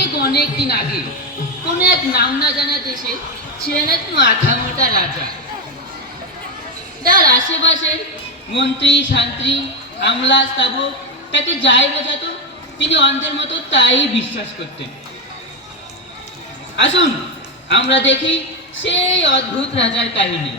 অনেক অনেক দিন আগে কোনো এক নাম না জানা দেশে ছিলেন এক মাথা মোটা রাজা। তার আশেপাশের মন্ত্রী শান্ত্রী আমলা স্থাবক তাকে যাই বোঝাতো তিনি অন্ধের মতো তাই বিশ্বাস করতেন। আসুন আমরা দেখি সেই অদ্ভুত রাজার কাহিনী।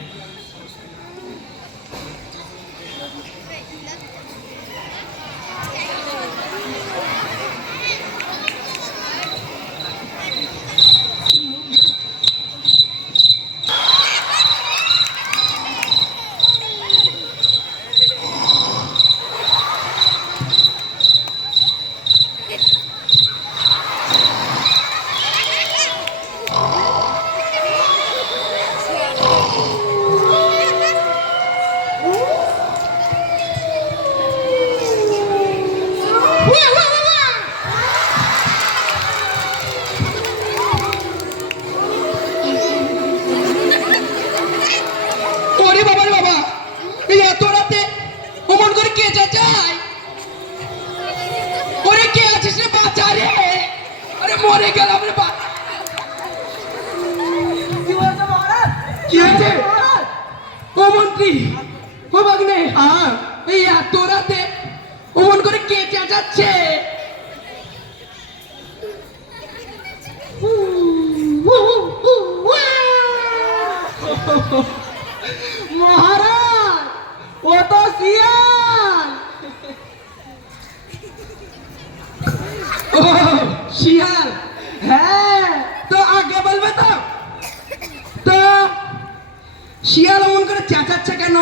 মহারাজ ও তো শিয়াল। শিয়াল? হ্যাঁ, তো আগে বলবে তো শিয়াল অমন করে চেঁচাচ্ছে কেন?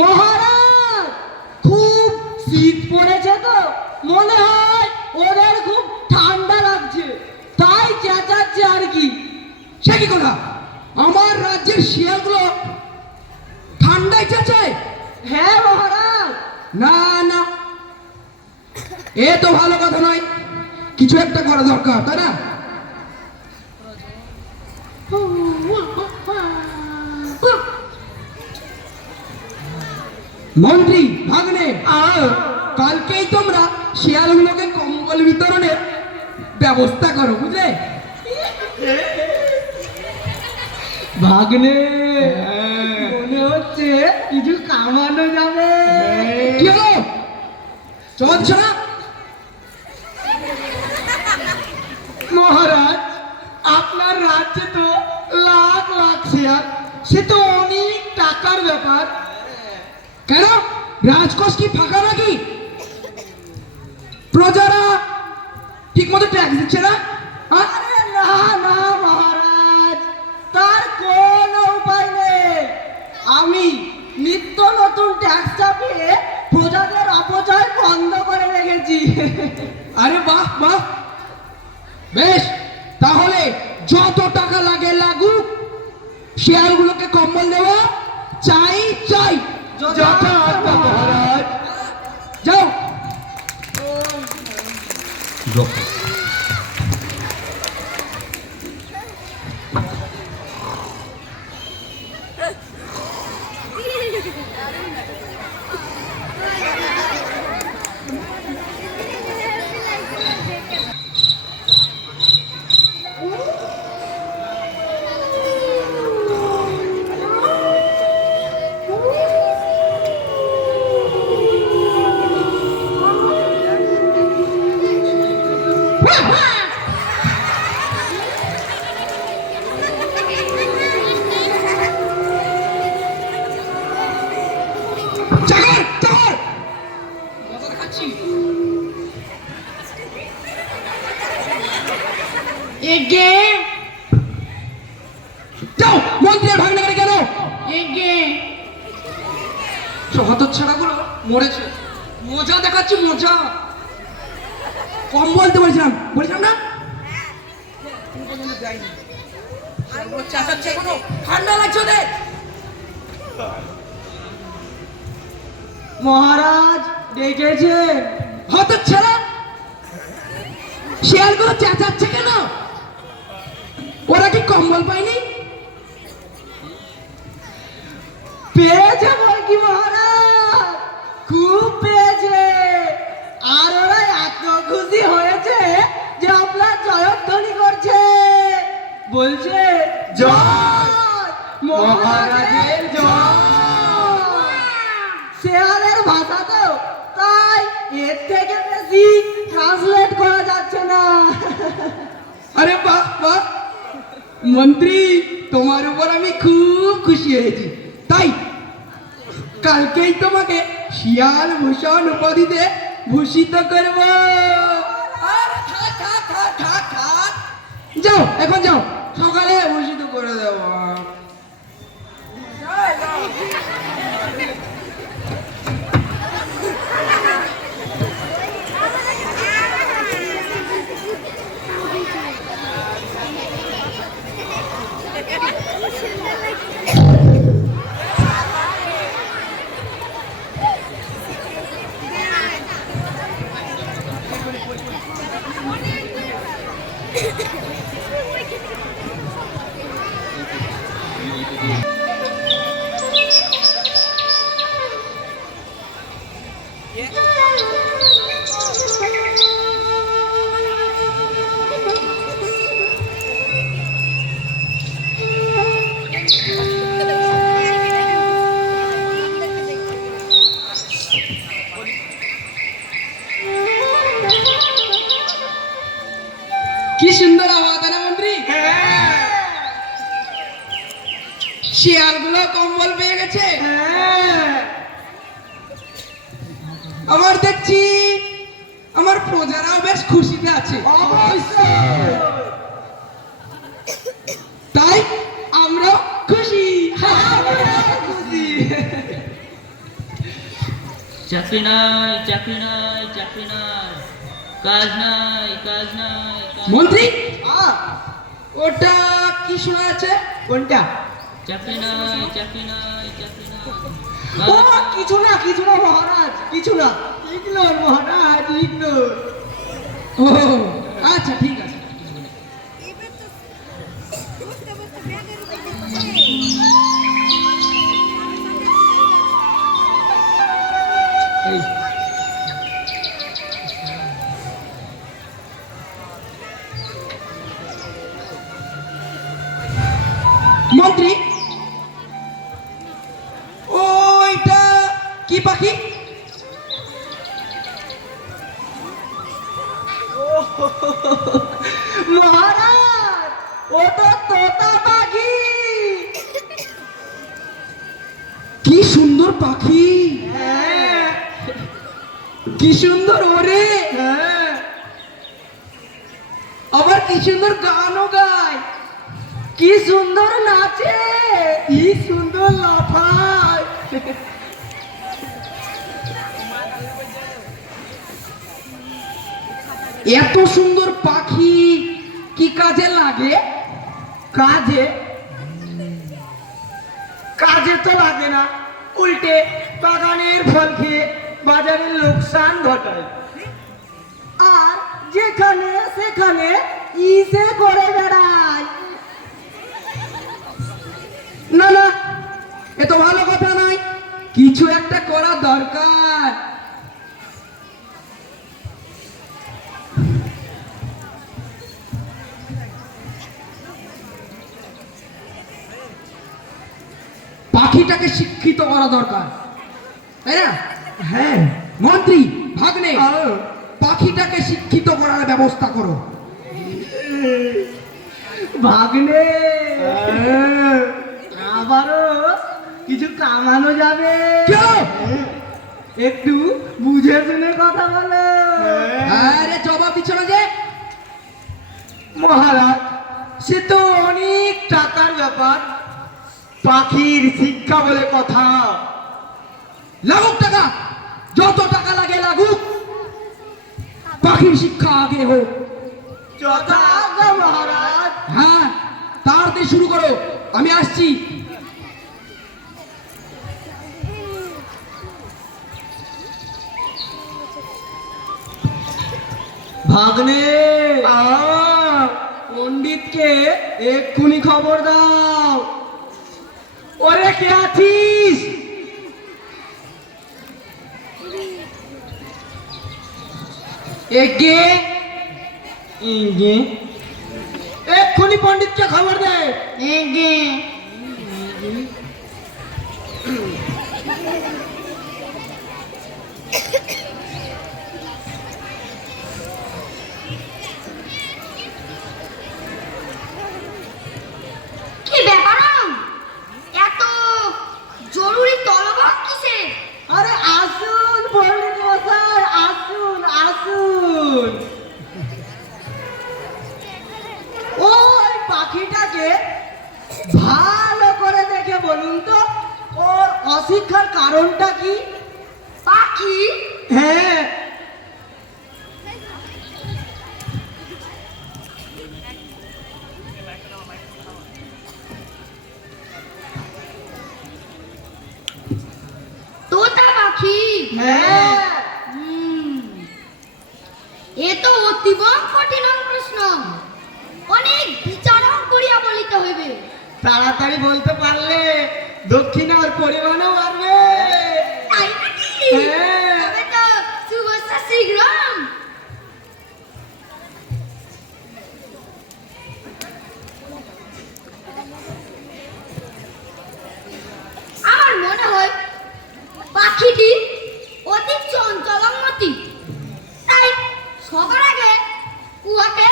মহারাজ খুব শীত পড়েছে তো মনে হয় ওদের খুব ঠান্ডা লাগছে তাই চেঁচাচ্ছে আর কি। সে কি কথা? আমার রাজ্যের শিয়ালগুলো ঠান্ডায় চেঁচায়? হ্যাঁ মহারাজ। না না, এ তো ভালো কথা নয়, কিছু একটা করা দরকার, তাই না? মন্ত্রী ভাগ্নে, কালকেই তোমরা শিয়ালগুলোকে কম্বল বিতরণের ব্যবস্থা করো, বুঝলে? ভাগ্নে মনে হচ্ছে কিছু কামানো যাবে। কি হলো, চলছে না? মহারাজ আপনার রাজ্যে তো লাখ লাখ শেয়ার, সে তো অনেক টাকার ব্যাপার। কেন রাজকোষ কি ফাঁকা নাকি? প্রজারা ঠিক মতো ট্যাক্স দিচ্ছে না? আরে না না মহারাজ, তার কোনো উপায় নেই। আমি নিত্য নতুন ট্যাক্স চাপিয়ে প্রজাদের অপচয় বন্ধ করে রেখেছি। আরে বাহ বাহ, বেশ, তাহলে যত টাকা লাগে লাগুক, শেয়ারগুলোকে কম্বল দেওয়া চাই চাই। মহারাজ যাও। যাও, মন্ত্রীর ভাগনাগারে কেন? হতর ছাড়াগুলো মরেছে, মজা দেখাচ্ছি মজা। কম বলতে বলেছিলাম না? ঠান্ডা লাগছে ওদের। মহারাজ ডেকেছে। হতর ছাড়া শিয়ালগুলো চেঁচাচ্ছে কেন? ওরা কি কম্বল পায়নি? পেয়েছে বল কি মহারাজ, খুব পেয়েছে। আর ওরা এত খুশি হয়েছে বলছে জয় মহারাজের জয়। শেয়ালের ভাষা তো, তাই এর থেকে বেশি ট্রান্সলেট করা যাচ্ছে না। আরে বাহ বাহ, মন্ত্রী তোমার উপর আমি খুব খুশি হয়েছি। তাই কালকেই তোমাকে শিয়াল ভূষণ উপাধিতে ভূষিত করব। আরে থাক থাক থাক থাক থাক। যাও, এখন যাও, সকালে ভূষিত করে দেব। কি সুন্দর আওয়াজ, তাই না মন্ত্রী? শিয়ালগুলো কম্বল পেয়ে গেছে। আমার দেখছি আমার প্রজারাও বেশ খুশিতে আছে। তাই আমরা খুশি। চাকরি নাই, চাকরি নাই, চাকরি নাই, কাজ নাই, কাজ নাই, কাজ- মন্ত্রী, আহ, ওটা কি শোনা যাচ্ছে? কোনটা? চাকরি নাই, চাকরি নাই, চাকরি নাই, ও কাজ নাই। কিছু না মহারাজ, কিছু না। ইগনোর মহারাজ, ইগনোর। ও আচ্ছা, ঠিক আছে। এবার তো বুঝতে বুঝতে ব্যাগের উপর দিয়ে এই, মন্ত্রী, ওইটা কি পাখি? মহারাজ, ও তো তোতা পাখি। কি সুন্দর পাখি, হ্যাঁ, কি সুন্দর ওরে, হ্যাঁ। আবার কি সুন্দর গানও গায়। কি সুন্দর নাচে, কি সুন্দর লাফায়। এত সুন্দর পাখি কি কাজে লাগে? কাজে কাজে তো লাগে না, উল্টে বাগানের ফল খেয়ে বাজারের লোকসান ঘটায়। আর যেখানে সেখানে ইসে করে বেড়ায়। না না, এ তো ভালো কথা নয়, কিছু একটা করা দরকার। পাখিটাকে শিক্ষিত করা দরকার, তাই না? হ্যাঁ, মন্ত্রী ভাগ্নে, আহ, পাখিটাকে শিক্ষিত করার ব্যবস্থা করো। ভাগ্নে, আবারও কিছু কামানো যাবে। কেউ? একটু বুঝে শুনে কথা বলো। আরে জবাব দিচ্ছ না যে? মহারাজ, সে তো অনেক টাকার ব্যাপার। পাখির শিক্ষা বলে কথা। লাগুক টাকা, যত টাকা লাগে লাগুক, পাখির শিক্ষা আগে হোক। যথা আজ্ঞা মহারাজ। হ্যাঁ, তাড়াতাড়ি শুরু করো, আমি আসছি। ভাগ্নে, পণ্ডিতকে এক্ষুনি খবর দাও। ওরে কে আছিস? এগে ইঙ্গে, এ এক্ষুনি পণ্ডিতকে খবর দে। এগে কি ব্যাপার এত জরুরি তলব কিসে? আরে আসুন পণ্ডিত মশাই, আসুন আসুন। ওই পাখিটাকে ভালো করে দেখে বলুন তো ওর অশিক্ষার কারণটা কি? পাখি? হ্যাঁ, তোতা পাখি? হ্যাঁ। এ তো অতীব কঠিন প্রশ্ন, অনেক বিচারও করিয়া বলিতে হইবে। তাড়াতাড়ি বলতে পারলে দক্ষিণার পরিমাণও বাড়বে। তাই নাকি? হ্যাঁ। তবে তো শুভেচ্ছা শীঘ্রম। আমার মনে হয় পাখিটি অতি চঞ্চলমতি, তাই সবার আগে উহাকে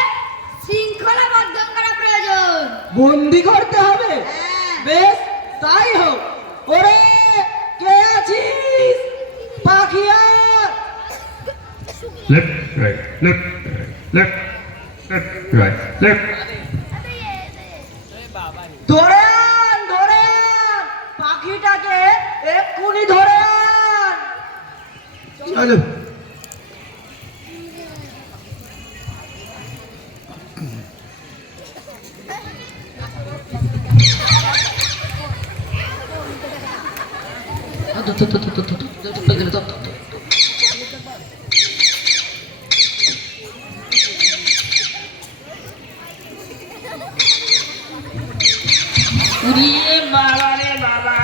শৃঙ্খলাবদ্ধ করা প্রয়োজন। বন্দি করতে হবে। হ্যাঁ। বেশ, তাই হোক। ওরে কে আছিস? পাখিয়া left, right, left, right, left, left, right, left. ধরে আন, ধরে আন। পাখিটাকে এক্ষুনি ধরে আন। চলো। উড়িয়ে বাবা রে বাবা।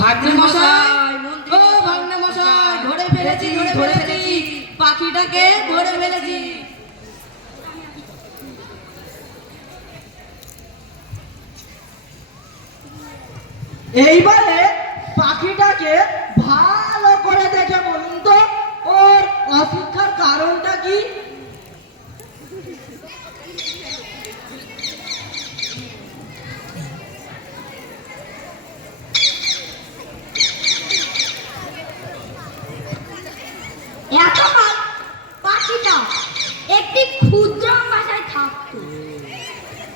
ভাগ্নে মশাই, ও ভাগ্নে মশাই, ধরে ফেলেছি, ধরে ফেলেছি। পাখিটাকে ধরে ফেলেছি। এইবারে পাখিটাকে ভালো করে দেখে বলুন তো ওর অশিক্ষার কারণটা কি? এতকাল পাখিটা একটি ক্ষুদ্র বাসায় থাকত,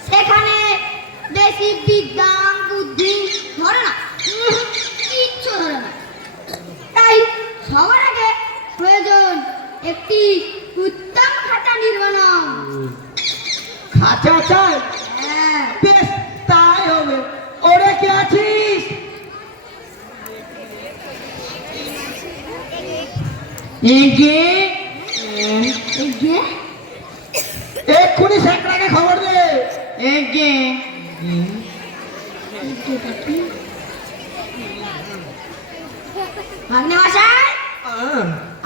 সেখানে বেশি বিজ্ঞান বুদ্ধি ধরে না, কিচ্ছু ধরে না। তাই সবার আগে প্রয়োজন একটি উত্তম খাতা নির্মাণ। খাঁচা চাই? হ্যাঁ। বেশ, তাই হবে। ওরে কে আছিস? এগে এই যে এক্ষুনি স্যাকরাকে খবর দে। এগে ভাগ্নে মশাই,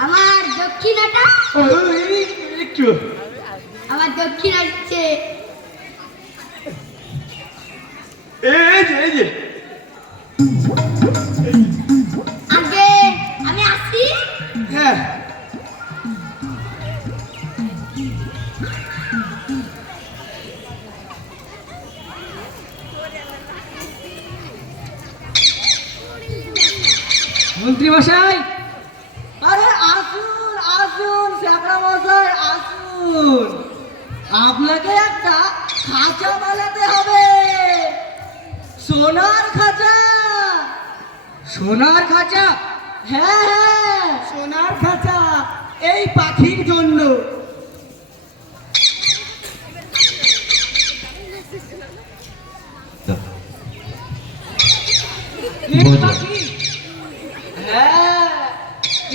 আমার দক্ষিণাটা, একটু আমার দক্ষিণ হচ্ছে এই যে আগে আমি আসি। হ্যাঁ, মন্ত্রী মশাই, আরে আসুন আসুন স্যাকরা মশাই, আসুন। আপনাকে একটা খাঁচা বানাতে হবে, সোনার খাঁচা। সোনার খাঁচা? হ্যাঁ হ্যাঁ, সোনার খাঁচা। এই পাখির জন্য। এই পাখি, হ্যাঁ,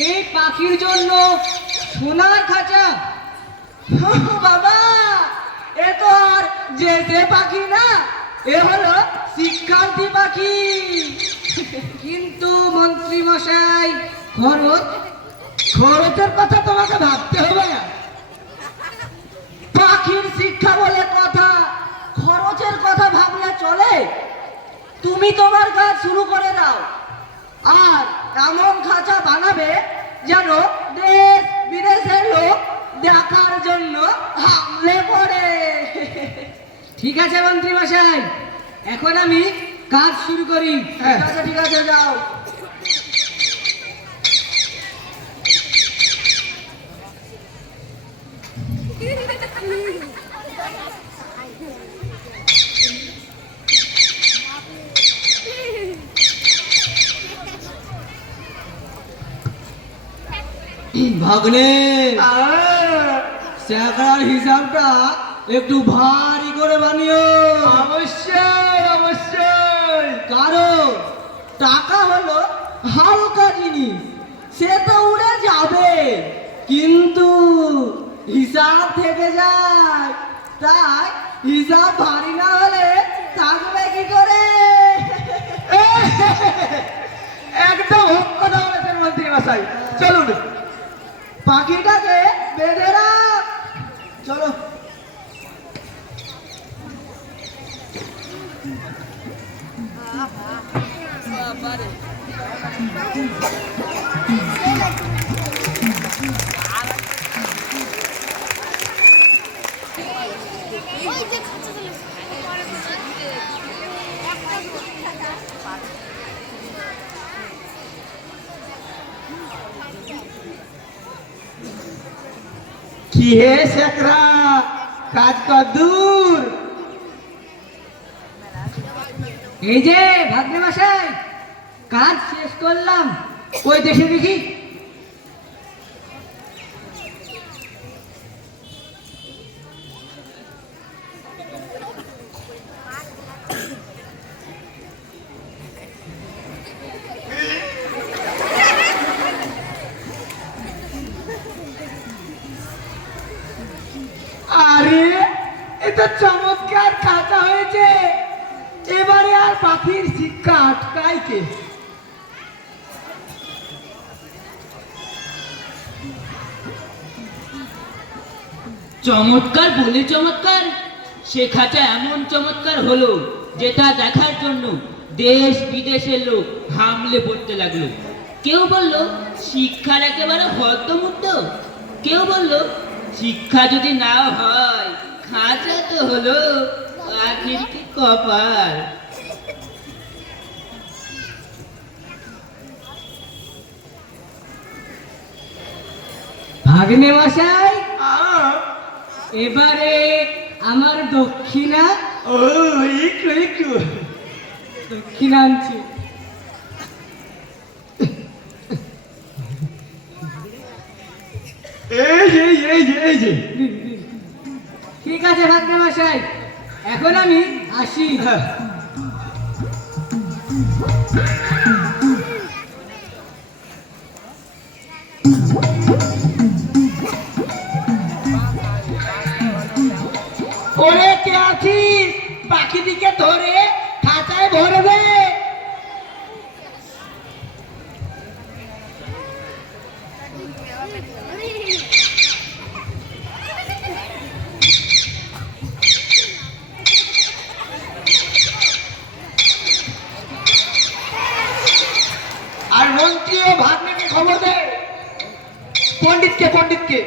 এই পাখির জন্য সোনার খাঁচা। বাবা, এ তো আর যে পাখি না, এ হলো শিক্ষার্থী পাখি। কিন্তু মন্ত্রী মশাই, খরচের কথা তোমাকে ভাবতে হবে না। পাখির শিক্ষা বলে কথা, খরচের কথা ভাবলে চলে? তুমি তোমার কাজ শুরু করে দাও, আর এমন খাঁচা বানাবে যেন দেশ বিদেশের লোক দেখার জন্য হামলে পড়ে। ঠিক আছে মন্ত্রী মশাই, এখন আমি কাজ শুরু করি। ঠিক আছে, যাও। ভাগ্নে, স্যাকরার হিসাবটা একটু ভারী করে বানিও। অবশ্যই অবশ্যই, কারণ টাকা হলো হালকা জিনিস, সে তো উড়ে যাবে, কিন্তু হিসাব থেকে যায়। তাই হিসাব ভারী না হলে থাকবে কি করে? একদম হোক কথা বলেছেন মন্ত্রী মশাই। চলুন, পাখিটাকে বেঁধে রাখ। চলো। কি হে শেখরা, কাজ কর দূর। এই যে ভাগ্নে মশাই, কাজ শেষ করলাম, ওই দেখে দেখি। আরে, এটা চমৎকার খাঁচা হয়েছে। এবারে আর পাখির শিক্ষা আটকাইছে। চমৎকার বলে চমৎকার, সে খাঁচা এমন চমৎকার হলো যেটা দেখার জন্য দেশ বিদেশের লোক হামলে পড়তে লাগলো। কেউ বলল শিক্ষার একেবারে হতমুক্ত, কেউ বলল শিক্ষা যদি না হয় খাঁচা তো হলো পাখির কি কপাল। ভাগ্নে মশাই, এবারে আমার দক্ষিণা। ও, একটু একটু দক্ষিণা আনছি। ঠিক আছে ভাগ্নে মশাই, এখন আমি আসি। ওরে কে আছিস, পাখিটিকে ধরে খাঁচায় ভরে দে। আর মন্ত্রী ও ভাগ্নেকে খবর দে, পণ্ডিতকে।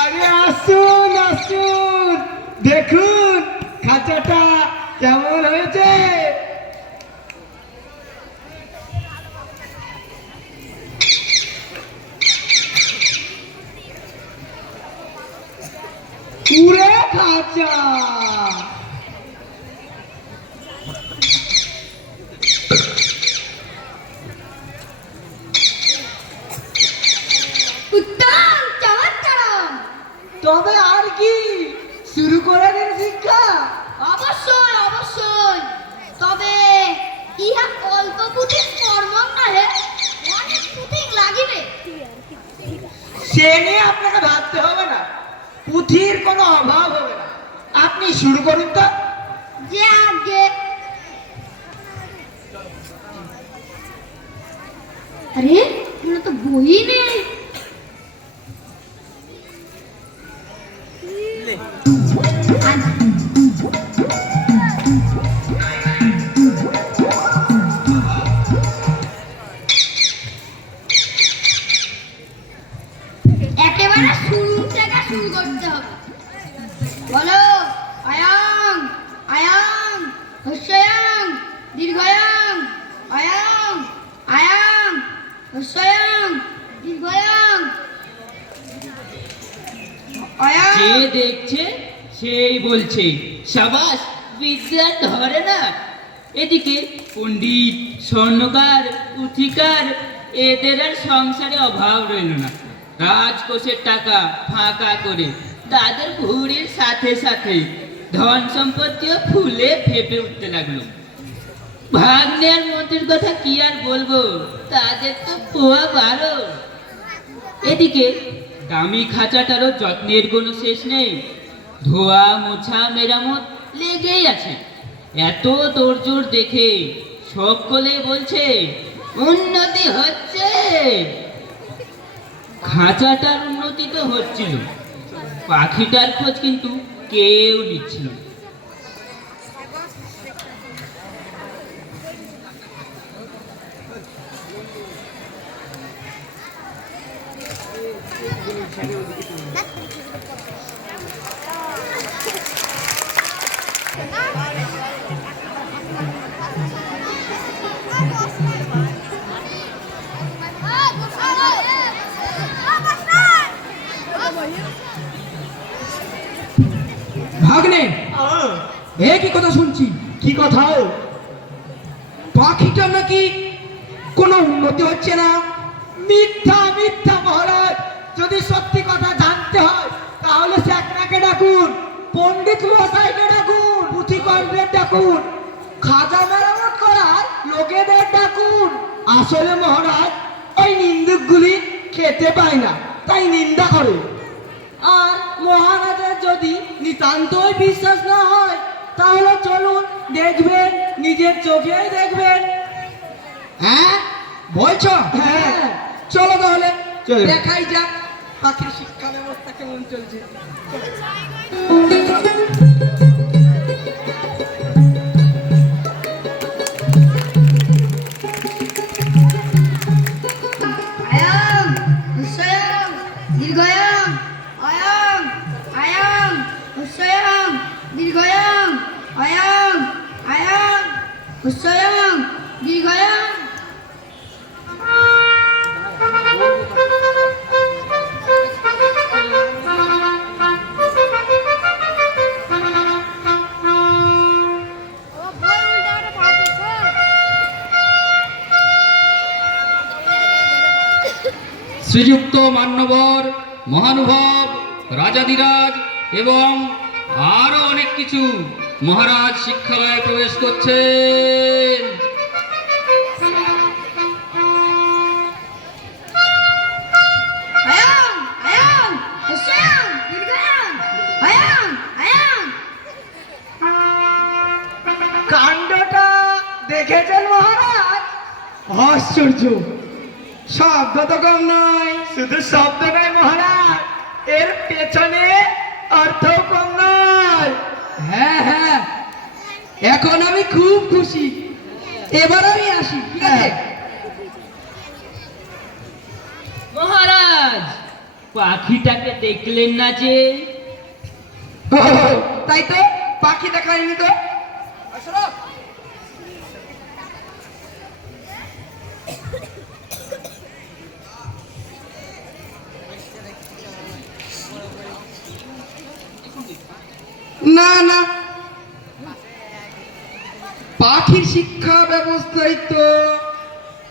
আরে আসুন আসুন, দেখুন খাঁচাটা কেমন হয়েছে। পুরে খাঁচা। উত্তম চমৎকার। তবে আর কি, শুরু করে দিন শিক্ষা। অবশ্যই অবশ্যই, তবে ইহা অল্প পুঁথি কর্ম নহে, অনেক পুঁথি লাগিবে। সে নিয়ে আপনাকে ভাবতে হবে না, পুঁথির কোনো অভাব হবে না। আপনি শুরু করুন তো। যে আগে আরে এখানে তো বই নেই। একেবারে শুরু থেকে শুরু করতে হবে। বলো আয়াং আয়াং হস্যয়াং দীর্ঘয়াং আয়াং আয়াং হস্যয়াং দীর্ঘয়াং আয়াং। যে দেখছে সেই বলছে সাবাস, বিদ্যা ধরে না। এদিকে পণ্ডিত, স্বর্ণকার, পুথিকার এদের আর সংসারে অভাব রইল না। রাজকোষের টাকা ফাঁকা করে তাদের ভুঁড়ির সাথে সাথে ধন সম্পত্তিও ফুলে ফেপে উঠতে লাগলো। ভাগ্নে আর মন্ত্রীর কথা কি আর বলবো, তাদের তো পোয়া 12। এদিকে দামি খাঁচাটারও যত্নের কোনো শেষ নেই। ধোয়া মোছা মেরামত লেগেই আছে। এত তোড়জোড় দেখে সকলে বলছে উন্নতি হচ্ছে। খাঁচাটার উন্নতি তো হচ্ছিল, পাখিটার খোঁজ কিন্তু কেউ নিচ্ছিল না। ভাগ্নে, এ কি কথা শুনছি? কি কথা? পাখিটার নাকি কোনো উন্নতি হচ্ছে না। মিথ্যা মিথ্যা মহারাজ। যদি সত্যি কথা জানতে হয় তাহলে শেখনাকে ডাকুন, পণ্ডিত মশাইকে ডাকুন, পুঁথিকরদের ডাকুন, খাজা মেরামত করার লোকেদের ডাকুন। আসলে মহারাজ ওই নিন্দুকগুলি খেতে পায় না, তাই নিন্দা করে। আর মহারাজের যদি নিতান্তই বিশ্বাস না হয় তাহলে চলুন, দেখবেন, নিজের চোখেই দেখবেন। হ্যাঁ বলছো? হ্যাঁ, চলো তাহলে চলো। দেখাই যাক পাখির শিক্ষা ব্যবস্থা কেমন চলছে। আয়াং হস্যয়াং দীর্ঘয়াং আয়াং আয়াং হস্যয়াং দীর্ঘয়াং আয়াং আয়াং হস্যয়াং দীর্ঘয়াং। শ্রীযুক্ত মান্যবর, মহানুভব, রাজাধিরাজ এবং আরো অনেক কিছু মহারাজ শিক্ষালয়ে প্রবেশ করছেন। আয়াং আয়াং হস্যয়াং দীর্ঘয়াং আয়াং আয়াং। কাণ্ডটা দেখেছেন মহারাজ? আশ্চর্য, শব্দ তো কম নয়। শুধু শব্দ নয় মহারাজ, এর পেছনে অর্থ কম নয়। হ্যাঁ হ্যাঁ, এখন আমি খুব খুশি। এবার আমি আসি, ঠিক আছে? মহারাজ, পাখিটাকে দেখলেন না যে? ও, তাই তো, পাখি দেখায়নি তো। আসো। না, পাখির শিক্ষা ব্যবস্থায় তো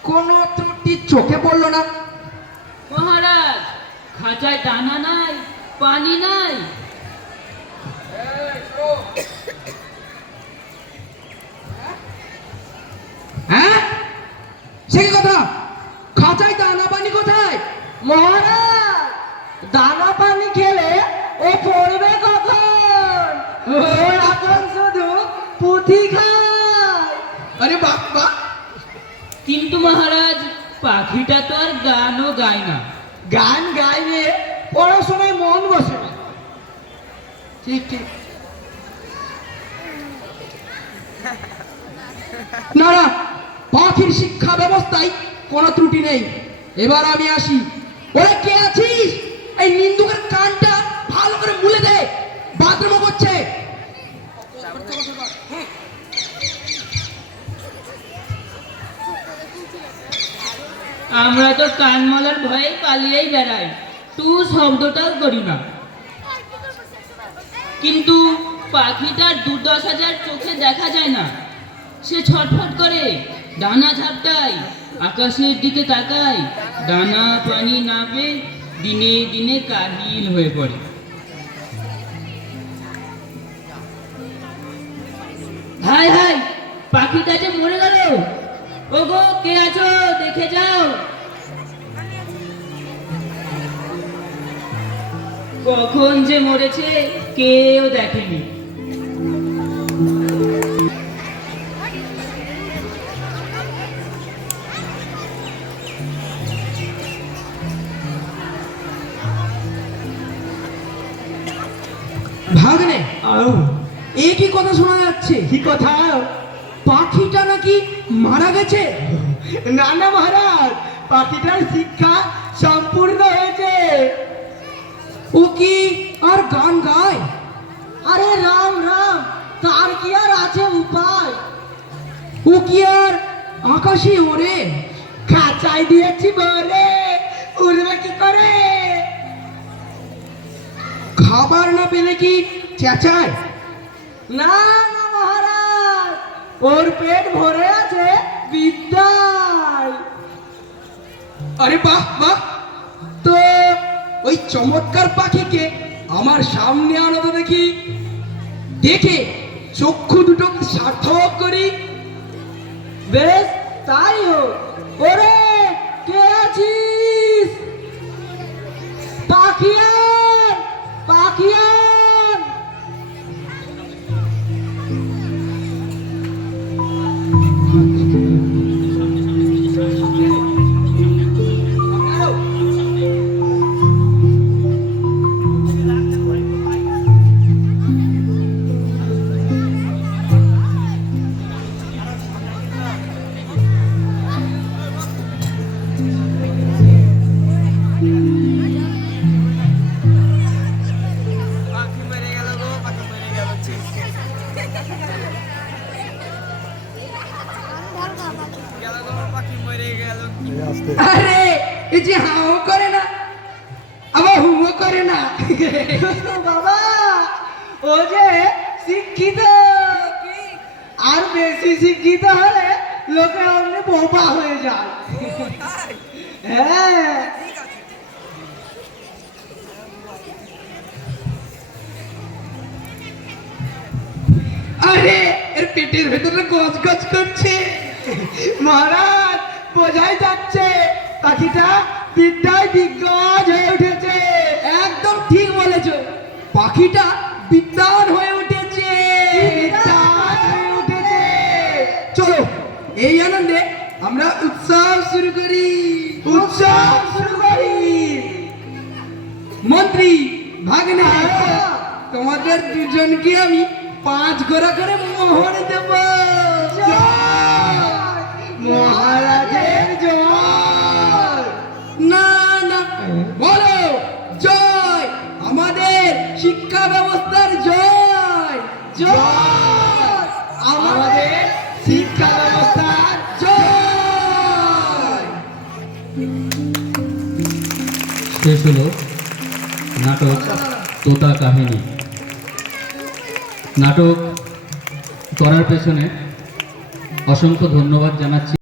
কোনো ত্রুটি চোখে পড়লো না। মহারাজ, খাঁচায় দানা নাই, পানি নাই। হ্যাঁ, সে কি কথা? খাঁচায় দানা পানি কোথায়? মহারাজ, দানা পানি খেলে ও পড়বে কখন? ও এখন শুধু পুঁথি খায়। আরে বাহ বাহ, কিন্তু মহারাজ, পাখিটা তো আর গানও গায় না। গান গাইলে পড়াশোনায় মন বসে না। ঠিক ঠিক। না না, পাখির শিক্ষা ব্যবস্থায় কোনো ত্রুটি নেই। এবার আমি আসি। ওরে কে আছিস? এই নিন্দুকের কানটা ভালো করে মুলে দে, বাথরুমও করছে। আমরা তো কানমলার ভয়ে পালিয়েই বেড়াই, টু শব্দটাও করি না। কিন্তু পাখিটার ২-১০ চোখে দেখা যায় না। সে ছটফট করে, ডানা ঝাপটায়, আকাশের দিকে তাকায়, দানা পানি না পেয়ে দিনে দিনে কাহিল হয়ে পড়ে। হায় হায়, পাখিটা যে মরে গেল। ওগো, কে আছো? দেখে যাও। কখন যে মরেছে কেউ দেখেনি। ভাগ্নে, এ কি কথা শোনা যাচ্ছে? কি কথা? পাখিটা নাকি মারা গেছে? না না মহারাজ, পাখিটার শিক্ষা সম্পূর্ণ হয়েছে। ও কি আর গান গায়? আরে রাম রাম, তার কি আর আছে উপায়? ও কি আর আকাশে ওড়ে? খাঁচাই দিয়েছি বলে উড়বে কি করে? খাবার না পেলে কি চেঁচায়? না না মহারাজ, ওর পেট ভরে আছে বিদ্যায়। আরে বাহ বাহ, তো ওই চমৎকার পাখিকে আমার সামনে আনো তো দেখি, দেখে চক্ষু দুটো সার্থক করি। বেশ, তাই হোক। ওরে কে আছিস? পাখিয়ান, পাখিয়ান। আরে এই যে হাও করে না, আবার হুও করে না। বাবা, ও যে শিক্ষিত, আর বেশি শিক্ষিত হলে লোকে অমনি বোবা হয়ে যায়। হ্যাঁ, আরে এর পেটের ভেতরে গজ গজ করছে। মহারাজ, বোঝাই যাচ্ছে পাখিটা বিদ্যায় দিগ্গজ হয়ে উঠেছে। একদম ঠিক বলেছ, পাখিটা বিদ্যান হয়ে উঠেছে। বিদ্যান হয়ে উঠেছে। চলো এই আনন্দে আমরা উৎসব শুরু করি। উৎসব শুরু করি। মন্ত্রী, ভাগ্নে, তোমাদের দুজনকে আমি 5 ঘোড়া করে মোহর দেব। মহারাজের জয়। না না, বলো জয়, আমাদের শিক্ষা ব্যবস্থার জয়। জয় আমাদের শিক্ষা ব্যবস্থার জয়। শেষ হলো নাটক তোতা কাহিনী। নাটক করার পেছনে অসংখ্য ধন্যবাদ জানাচ্ছি।